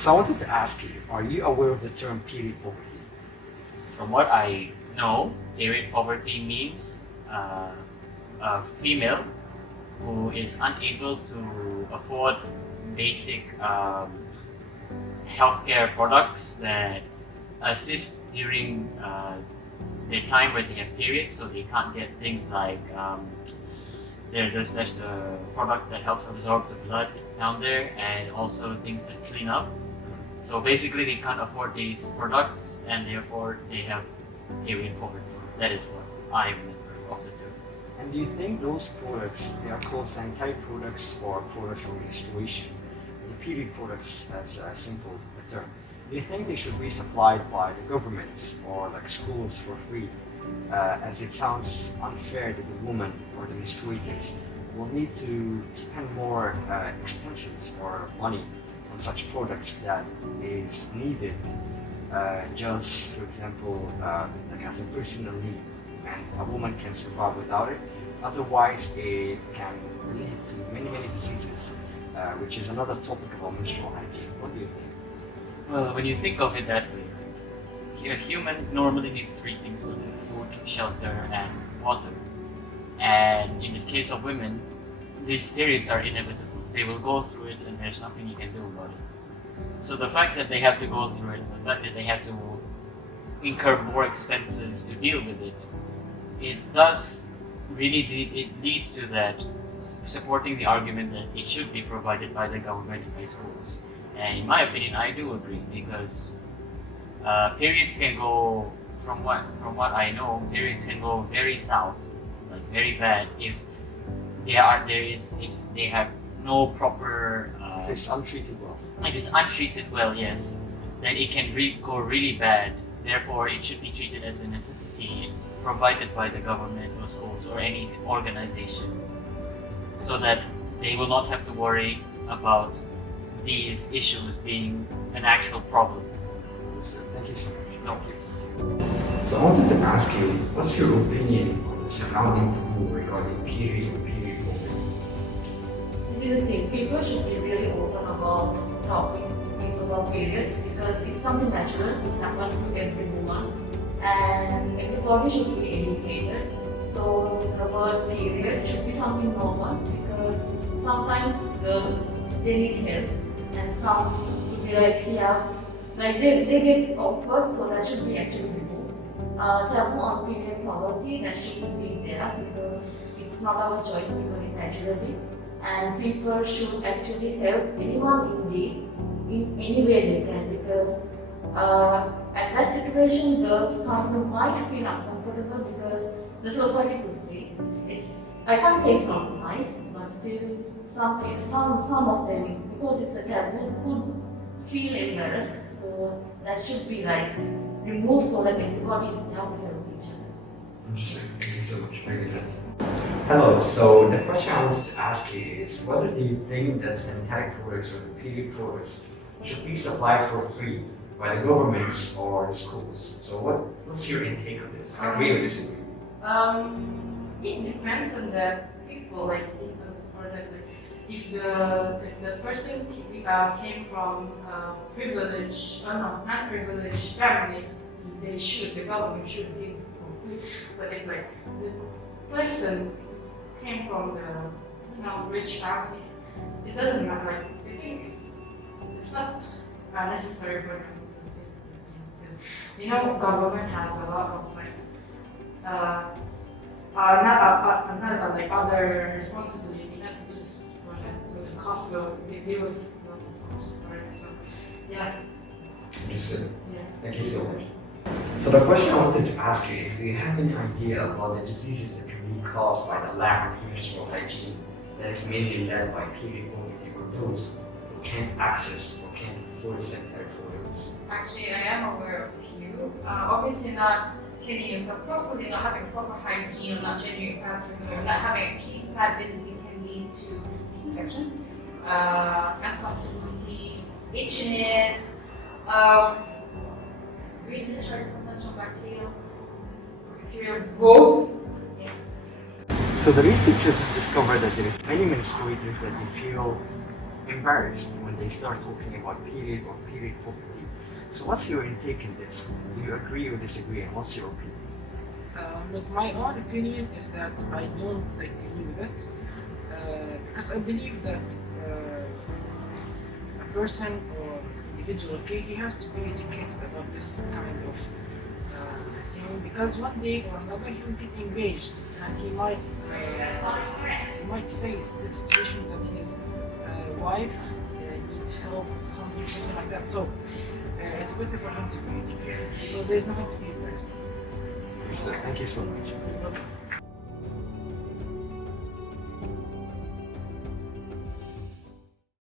So I wanted to ask you, are you aware of the term period poverty? From what I know, period poverty means a female who is unable to afford basic healthcare products that assist during their time where they have periods, so they can't get things like there's the product that helps absorb the blood down there, and also things that clean up. So basically, they can't afford these products, and therefore they have period poverty. That is what I'm of the term. And do you think those products, they are called sanitary products or products of menstruation? The period products as a simple term. Do you think they should be supplied by the governments or like schools for free? As it sounds unfair that the woman or the menstruators will need to spend more expenses or money on such products that is needed just, for example, like as a personal need, and a woman can survive without it. Otherwise, it can lead to many diseases, which is another topic about menstrual hygiene. What do you think? Well, when you think of it that way, right, a human normally needs three things to live: food, shelter, and water. And in the case of women, these periods are inevitable. They will go through it, and there's nothing you can do about it. So the fact that they have to go through it, the fact that they have to incur more expenses to deal with it, it does really it leads to that supporting the argument that it should be provided by the government and by schools. And in my opinion, I do agree, because periods can go, from what I know, periods can go very south, like very bad, if if they have no proper If it's untreated well. if it's untreated well, yes, then it can go really bad. Therefore, it should be treated as a necessity provided by the government or schools or any organization, so that they will not have to worry about these issues being an actual problem. So thank you so much. No, yes. So I wanted to ask you, what's your opinion on the surrounding taboo regarding period or period poverty? This is the thing, people should be really open about talking to people about periods, because it's something natural, it happens to every woman, and everybody should be educated. So the word period should be something normal, because sometimes girls, they need help, and some will be like, yeah, like they get awkward, so that should be actually removed. Taboo on period poverty, that shouldn't be there, because it's not our choice, we got it naturally. And people should actually help anyone in need in any way they can, because at that situation girls kind of might feel uncomfortable, because the society could see it's, I can't say it's not nice, but still some of them, because it's a taboo, could feel embarrassed. So that should be like removed, so that everybody is there to help each other. Interesting. Thank you so much. Very good answer. Hello. So the question I wanted to ask you is, whether do you think that sanitary products or the period products should be supplied for free by the governments or the schools? So what's your intake on this? Agree or disagree? It depends on the people. Like for the if the person came from privileged, non-privileged family, the government should give for free. But if like the person came from the rich family, it doesn't matter. Like I think it's not necessary for them to take. Government has a lot of like not like other responsibility, not just for that. So the cost will they will take a lot of cost for it. So yeah. Understood. Yeah. Thank you so much. So the question I wanted to ask you is, do you have any idea about the diseases that can be caused by the lack of menstrual hygiene that is mainly led by period poverty or those who can't access or can't afford sanitary products? Actually, I am aware of a few. Obviously, not cleaning yourself properly, not having proper hygiene, not changing your pads regularly, not having a clean pad visiting can lead to infections, uncomfortability, itchiness, green discharge sometimes from bacterial growth. So the researchers discovered that there is many menstruators that they feel embarrassed when they start talking about period or period poverty. So what's your intake in this? Do you agree or disagree, and what's your opinion? But my own opinion is that I don't agree with it because I believe that a person or individual, okay, he has to be educated about this kind of thing because one day or another he will get engaged and he might face the situation that his wife needs help with something like that. So it's better for him to be educated. So there's nothing to be embarrassed. So thank you so much. You're welcome.